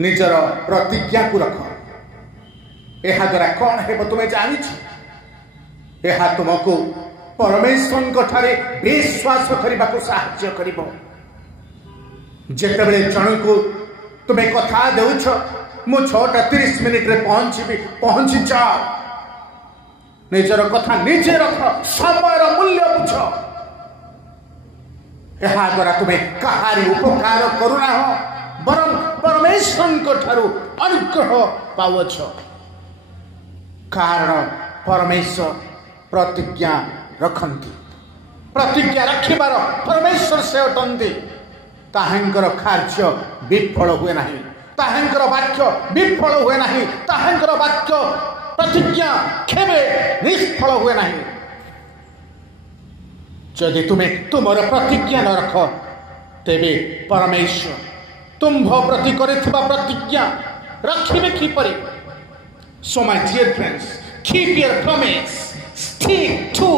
निजर प्रतिज्ञा को रख। यह द्वारा कौन है तुम्हें जानी यह तुमको परमेश्वर ठारे विश्वास करने को साहाय्य करिबो। जेतेबेले जन को तुम्हें कथा देउछ मु 6:30 रे पहुंची जाओ, निजर कथा निजे रख, समय मूल्य बुझ। यह द्वारा तुम्हें कहारी उपकार करुना हो बरं परमेश्वर ठारू अनुग्रह पावछ। कारण परमेश्वर प्रतिज्ञा रखती, प्रतिज्ञा रखिबार परमेश्वर से अटंती। ताहांकर कार्य विफल हुए नहीं, ताहांकर वाक्य विफल हुए नहीं, ताहांकर वाक्य प्रतिज्ञा केबे निष्फल हुए नहीं। जदि तुम्हें तुमर प्रतिज्ञा न रख तेबे परमेश्वर तुम्भ प्रति करिथिबा प्रतिज्ञा रखिबे किपरि? So my dear friends, keep your promise, stick to